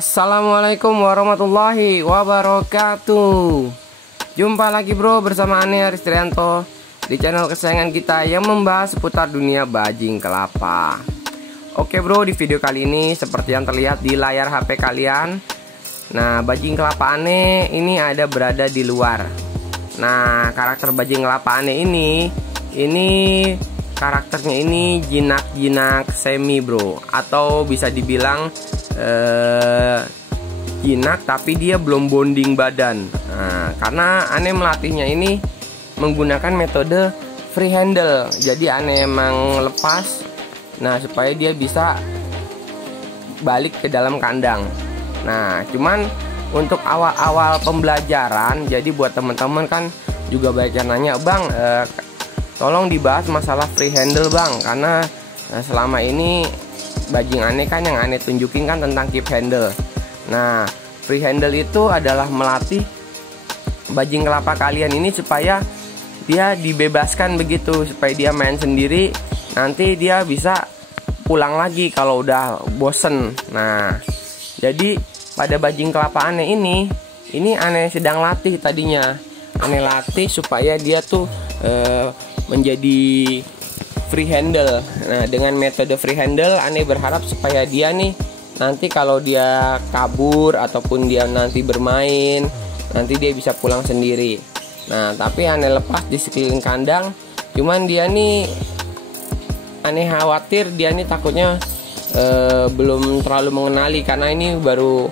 Assalamualaikum warahmatullahi wabarakatuh. Jumpa lagi bro bersama Ane Aristrianto di channel kesayangan kita yang membahas seputar dunia bajing kelapa. Oke bro, di video kali ini seperti yang terlihat di layar HP kalian, nah bajing kelapa Ane ini ada berada di luar. Nah karakter bajing kelapa Ane ini karakternya ini jinak-jinak semi bro, atau bisa dibilang jinak tapi dia belum bonding badan. Nah, karena Ane melatihnya ini menggunakan metode free handle. Jadi Ane emang lepas, nah supaya dia bisa balik ke dalam kandang. Nah cuman untuk awal-awal pembelajaran, jadi buat teman-teman kan juga banyak yang nanya, bang tolong dibahas masalah free handle bang, karena selama ini bajing Ane kan yang Ane tunjukin kan tentang keep handle. Nah free handle itu adalah melatih bajing kelapa kalian ini supaya dia dibebaskan begitu, supaya dia main sendiri, nanti dia bisa pulang lagi kalau udah bosen. Nah jadi pada bajing kelapa Ane ini Ane sedang latih tadinya. Ane latih supaya dia tuh menjadi free handle. Nah dengan metode free handle Ane berharap supaya dia nih nanti kalau dia kabur ataupun dia nanti bermain, nanti dia bisa pulang sendiri. Nah tapi Ane lepas di sekeliling kandang, cuman dia nih Ane khawatir dia nih takutnya belum terlalu mengenali, karena ini baru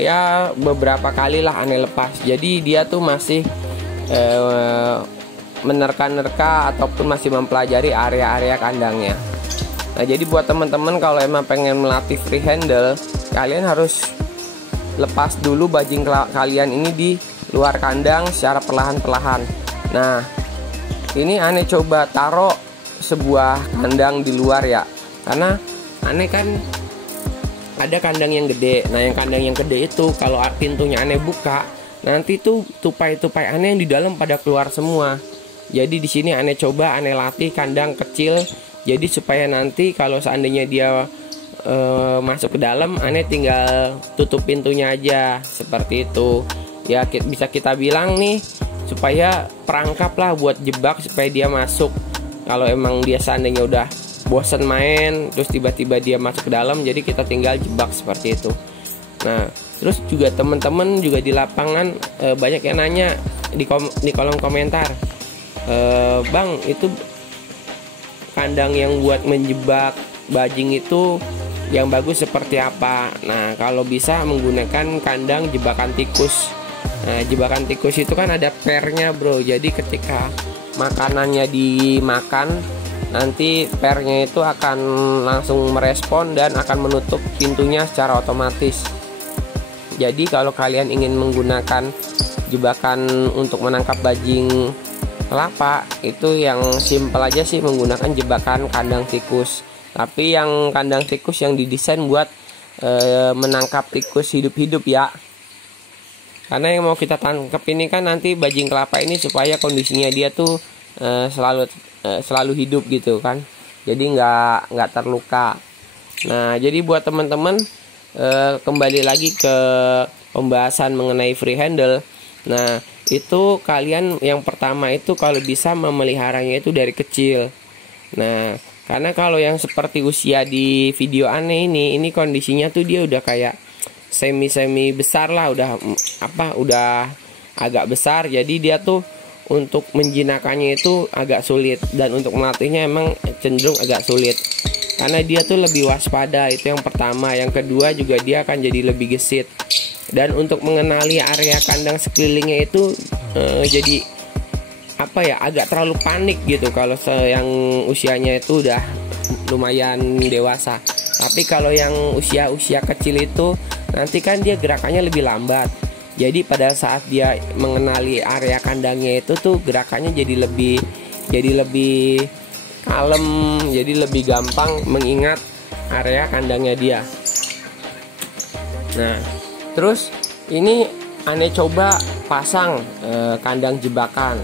ya beberapa kali lah Ane lepas. Jadi dia tuh masih menerka-nerka ataupun masih mempelajari area-area kandangnya. Nah jadi buat teman-teman kalau emang pengen melatih free handle, kalian harus lepas dulu bajing kalian ini di luar kandang secara perlahan-perlahan. Nah ini Ane coba taruh sebuah kandang di luar ya, karena Ane kan ada kandang yang gede. Nah yang kandang yang gede itu kalau pintunya Ane buka, nanti tuh tupai-tupai Ane yang di dalam pada keluar semua. Jadi di sini Ane coba Ane latih kandang kecil, jadi supaya nanti kalau seandainya dia masuk ke dalam, Ane tinggal tutup pintunya aja seperti itu. Ya bisa kita bilang nih supaya perangkap lah buat jebak supaya dia masuk. Kalau emang dia seandainya udah bosen main terus tiba-tiba dia masuk ke dalam, jadi kita tinggal jebak seperti itu. Nah terus juga teman-teman juga di lapangan banyak yang nanya di kolom komentar, bang itu kandang yang buat menjebak bajing itu yang bagus seperti apa? Nah kalau bisa menggunakan kandang jebakan tikus. Nah jebakan tikus itu kan ada pernya bro, jadi ketika makanannya dimakan, nanti pernya itu akan langsung merespon dan akan menutup pintunya secara otomatis. Jadi kalau kalian ingin menggunakan jebakan untuk menangkap bajing kelapa, itu yang simple aja sih, menggunakan jebakan kandang tikus. Tapi yang kandang tikus yang didesain buat menangkap tikus hidup-hidup ya. Karena yang mau kita tangkap ini kan nanti bajing kelapa ini supaya kondisinya dia tuh selalu hidup gitu kan. Jadi nggak terluka. Nah jadi buat teman-teman kembali lagi ke pembahasan mengenai free handle. Nah itu kalian yang pertama itu kalau bisa memeliharanya itu dari kecil. Nah karena kalau yang seperti usia di video Ane ini kondisinya tuh dia udah kayak semi besar lah, udah agak besar. Jadi dia tuh untuk menjinakannya itu agak sulit, dan untuk melatihnya emang cenderung agak sulit karena dia tuh lebih waspada. Itu yang pertama. Yang kedua juga dia akan jadi lebih gesit, dan untuk mengenali area kandang sekelilingnya itu jadi agak terlalu panik gitu kalau yang usianya itu udah lumayan dewasa. Tapi kalau yang usia kecil itu nanti kan dia gerakannya lebih lambat, jadi pada saat dia mengenali area kandangnya itu tuh gerakannya jadi lebih kalem, jadi lebih gampang mengingat area kandangnya dia. Nah terus ini Ane coba pasang kandang jebakan.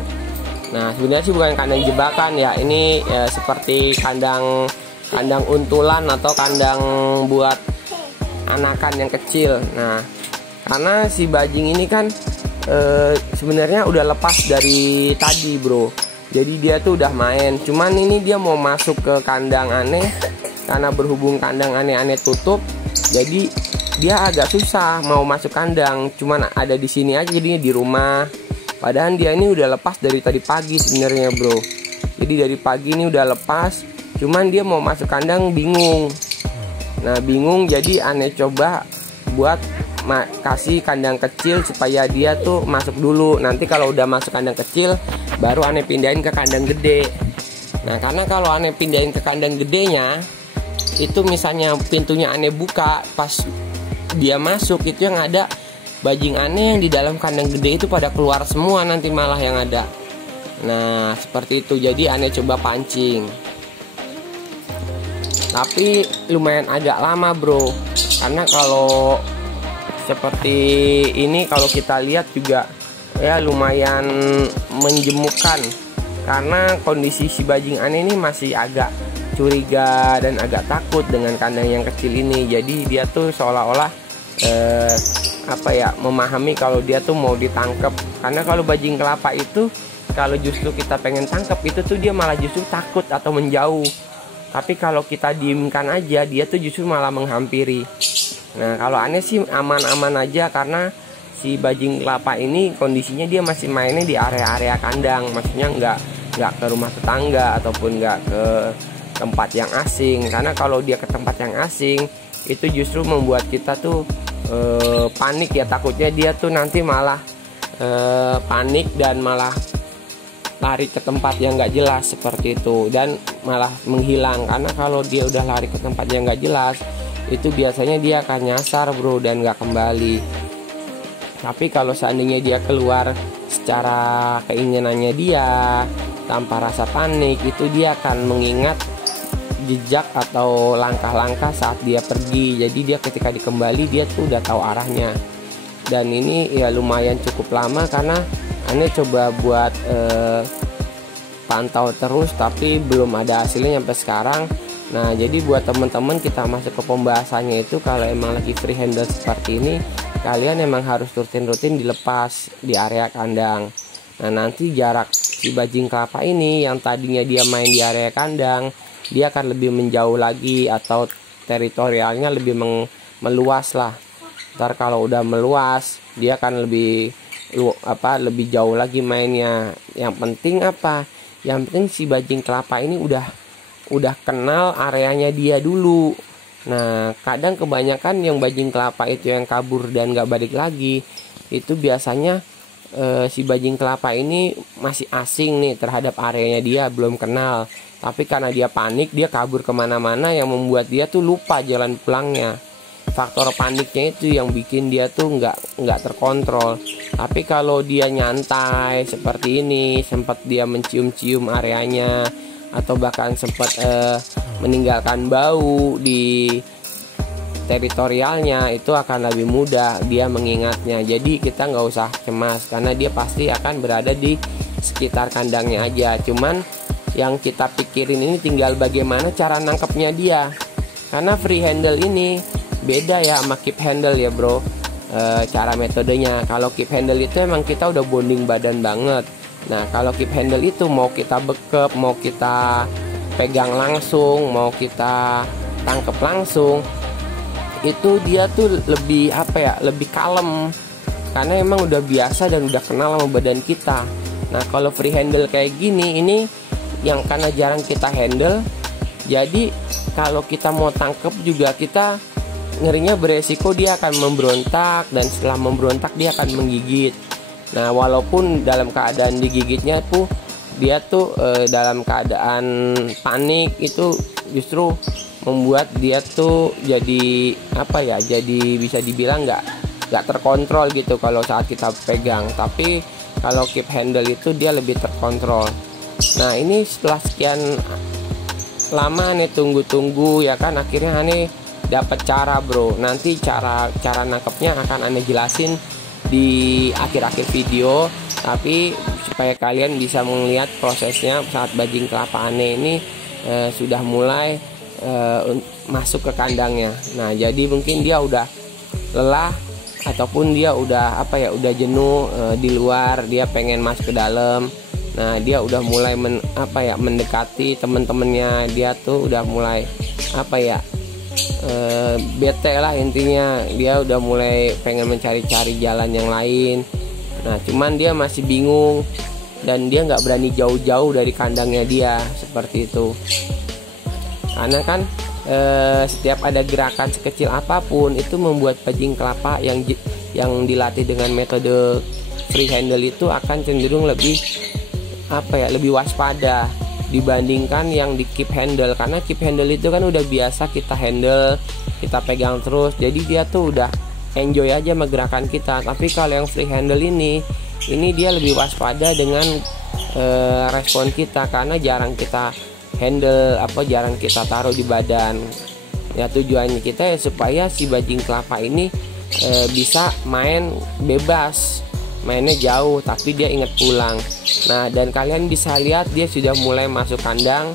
Nah sebenarnya sih bukan kandang jebakan ya, ini seperti kandang untulan atau kandang buat anakan yang kecil. Nah, karena si bajing ini kan sebenarnya udah lepas dari tadi bro, jadi dia tuh udah main, cuman ini dia mau masuk ke kandang aneh. Karena berhubung kandang aneh tutup, jadi dia agak susah mau masuk kandang, cuman ada di sini aja jadinya di rumah. Padahal dia ini udah lepas dari tadi pagi sebenarnya bro. Jadi dari pagi ini udah lepas, cuman dia mau masuk kandang bingung. Nah bingung, jadi aneh coba buat kasih kandang kecil supaya dia tuh masuk dulu. Nanti kalau udah masuk kandang kecil baru aneh pindahin ke kandang gede. Nah karena kalau aneh pindahin ke kandang gedenya, itu misalnya pintunya aneh buka, pas dia masuk itu yang ada bajing aneh yang di dalam kandang gede itu pada keluar semua nanti malah yang ada. Nah seperti itu, jadi aneh coba pancing, tapi lumayan agak lama bro. Karena kalau seperti ini kalau kita lihat juga ya lumayan menjemukan, karena kondisi si bajing aneh ini masih agak curiga dan agak takut dengan kandang yang kecil ini. Jadi dia tuh seolah-olah memahami kalau dia tuh mau ditangkap. Karena kalau bajing kelapa itu kalau justru kita pengen tangkap itu tuh dia malah justru takut atau menjauh. Tapi kalau kita diamkan aja, dia tuh justru malah menghampiri. Nah kalau aneh sih aman-aman aja, karena si bajing kelapa ini kondisinya dia masih mainnya di area-area kandang, maksudnya nggak ke rumah tetangga ataupun nggak ke tempat yang asing. Karena kalau dia ke tempat yang asing itu justru membuat kita tuh panik ya, takutnya dia tuh nanti malah panik dan malah lari ke tempat yang nggak jelas seperti itu, dan malah menghilang. Karena kalau dia udah lari ke tempat yang nggak jelas itu biasanya dia akan nyasar bro dan nggak kembali. Tapi kalau seandainya dia keluar secara keinginannya dia tanpa rasa panik, itu dia akan mengingat jejak atau langkah-langkah saat dia pergi. Jadi dia ketika dikembali dia tuh udah tahu arahnya. Dan ini ya lumayan cukup lama, karena aneh coba buat pantau terus tapi belum ada hasilnya sampai sekarang. Nah jadi buat teman-teman kita masuk ke pembahasannya itu, kalau emang lagi free handle seperti ini, kalian emang harus rutin-rutin dilepas di area kandang. Nah nanti jarak si bajing kelapa ini yang tadinya dia main di area kandang, dia akan lebih menjauh lagi atau teritorialnya lebih meluas lah. Ntar kalau udah meluas dia akan lebih jauh lagi mainnya. Yang penting apa? Yang penting si bajing kelapa ini udah kenal areanya dia dulu. Nah kadang kebanyakan yang bajing kelapa itu yang kabur dan gak balik lagi, itu biasanya si bajing kelapa ini masih asing nih terhadap areanya dia, belum kenal. Tapi karena dia panik, dia kabur kemana-mana yang membuat dia tuh lupa jalan pulangnya. Faktor paniknya itu yang bikin dia tuh nggak terkontrol. Tapi kalau dia nyantai seperti ini, sempat dia mencium-cium areanya, atau bahkan sempat meninggalkan bau di teritorialnya, itu akan lebih mudah dia mengingatnya. Jadi kita nggak usah cemas, karena dia pasti akan berada di sekitar kandangnya aja. Cuman yang kita pikirin ini tinggal bagaimana cara nangkepnya dia. Karena free handle ini beda ya sama keep handle ya bro. Cara metodenya, kalau keep handle itu emang kita udah bonding badan banget. Nah kalau keep handle itu mau kita bekep, mau kita pegang langsung, mau kita tangkep langsung, itu dia tuh lebih lebih kalem, karena emang udah biasa dan udah kenal sama badan kita. Nah kalau free handle kayak gini, ini yang karena jarang kita handle, jadi kalau kita mau tangkep juga kita ngerinya beresiko dia akan memberontak, dan setelah memberontak dia akan menggigit. Nah walaupun dalam keadaan digigitnya tuh dia tuh dalam keadaan panik, itu justru membuat dia tuh jadi jadi bisa dibilang nggak terkontrol gitu kalau saat kita pegang. Tapi kalau keep handle itu dia lebih terkontrol. Nah ini setelah sekian lama nih tunggu-tunggu ya kan, akhirnya aneh dapat cara bro. Nanti cara nangkepnya akan aneh jelasin di akhir-akhir video, tapi supaya kalian bisa melihat prosesnya saat bajing kelapa aneh ini sudah mulai masuk ke kandangnya. Nah jadi mungkin dia udah lelah ataupun dia udah udah jenuh di luar, dia pengen masuk ke dalam. Nah dia udah mulai mendekati temen-temennya, dia tuh udah mulai bete lah intinya, dia udah mulai pengen mencari-cari jalan yang lain. Nah cuman dia masih bingung dan dia nggak berani jauh-jauh dari kandangnya dia, seperti itu. Karena kan setiap ada gerakan sekecil apapun itu membuat bajing kelapa yang dilatih dengan metode free handle itu akan cenderung lebih lebih waspada dibandingkan yang di keep handle. Karena keep handle itu kan udah biasa kita handle, kita pegang terus, jadi dia tuh udah enjoy aja sama gerakan kita. Tapi kalau yang free handle ini dia lebih waspada dengan respon kita, karena jarang kita handle, jarang kita taruh di badan. Ya tujuannya kita ya supaya si bajing kelapa ini bisa main bebas, mainnya jauh tapi dia ingat pulang. Nah dan kalian bisa lihat dia sudah mulai masuk kandang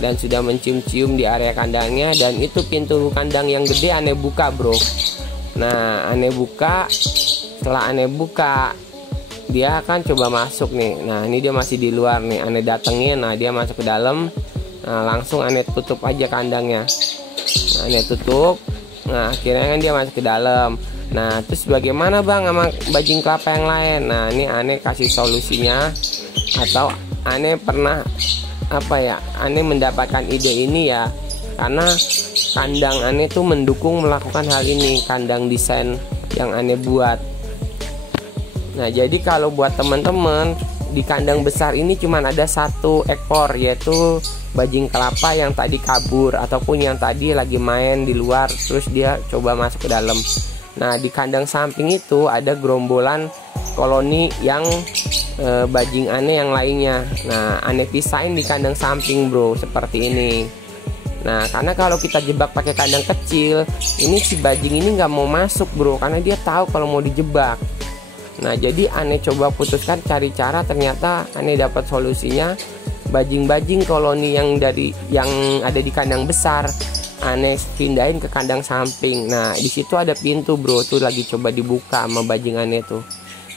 dan sudah mencium-cium di area kandangnya. Dan itu pintu kandang yang gede Ane buka bro. Nah Ane buka, setelah Ane buka dia akan coba masuk nih. Nah ini dia masih di luar nih, Ane datengin. Nah dia masuk ke dalam. Nah langsung Ane tutup aja kandangnya. Nah, Ane tutup. Nah akhirnya kan dia masuk ke dalam. Nah terus bagaimana bang sama bajing kelapa yang lain? Nah ini Ane kasih solusinya, atau Ane pernah Ane mendapatkan ide ini ya karena kandang Ane tuh mendukung melakukan hal ini, kandang desain yang Ane buat. Nah jadi kalau buat teman-teman, di kandang besar ini cuma ada satu ekor, yaitu bajing kelapa yang tadi kabur ataupun yang tadi lagi main di luar terus dia coba masuk ke dalam. Nah di kandang samping itu ada gerombolan koloni yang bajing Ane yang lainnya. Nah Ane pisahin di kandang samping bro, seperti ini. Nah karena kalau kita jebak pakai kandang kecil, ini si bajing ini nggak mau masuk bro, karena dia tahu kalau mau dijebak. Nah jadi Ane coba putuskan cari cara, ternyata Ane dapat solusinya. Bajing-bajing koloni yang ada di kandang besar Ane pindahin ke kandang samping. Nah di situ ada pintu bro, tuh lagi coba dibuka sama bajing Ane tuh.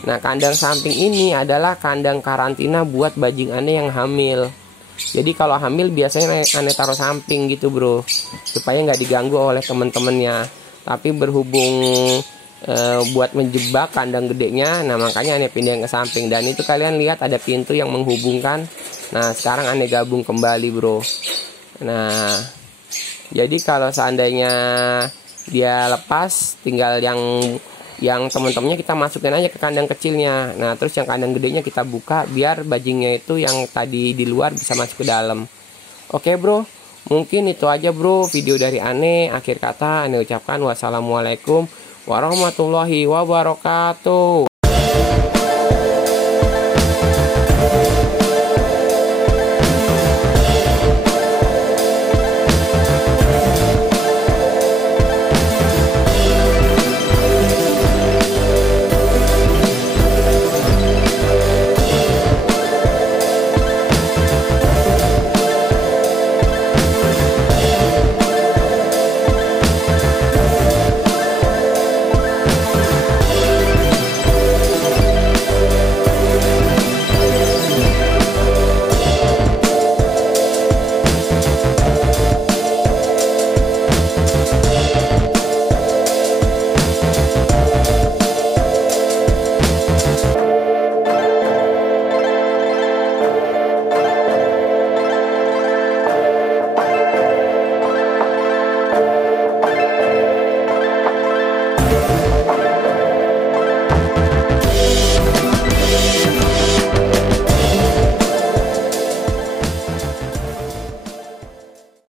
Nah kandang samping ini adalah kandang karantina buat bajing Ane yang hamil. Jadi kalau hamil biasanya Ane taruh samping gitu bro, supaya nggak diganggu oleh temen-temennya. Tapi berhubung buat menjebak kandang gedenya, nah makanya Ane pindahin ke samping. Dan itu kalian lihat ada pintu yang menghubungkan. Nah sekarang Ane gabung kembali bro. Nah jadi kalau seandainya dia lepas, tinggal yang temen-temennya kita masukin aja ke kandang kecilnya. Nah terus yang kandang gedenya kita buka biar bajingnya itu yang tadi di luar bisa masuk ke dalam. Oke bro, mungkin itu aja bro video dari Ane. Akhir kata Ane ucapkan wassalamualaikum warahmatullahi wabarakatuh.